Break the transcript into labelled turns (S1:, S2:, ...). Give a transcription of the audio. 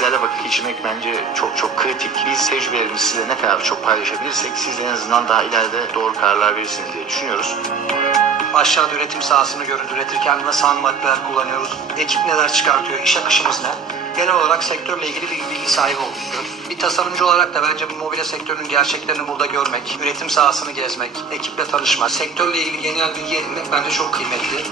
S1: sizlerle vakit geçirmek bence çok çok kritik. Biz tecrübelerimizi size ne kadar çok paylaşabilirsek siz de en azından daha ileride doğru kararlar verirsiniz diye düşünüyoruz.
S2: Aşağıda üretim sahasını görüntü üretirken nasıl ham maddeler kullanıyoruz, ekip neler çıkartıyor, iş akışımız ne? Genel olarak sektörle ilgili bir bilgi sahibi olmak istiyoruz. Bir tasarımcı olarak da bence bu mobilya sektörünün gerçeklerini burada görmek, üretim sahasını gezmek, ekiple tanışmak, sektörle ilgili genel bilgi edinmek bence çok kıymetli.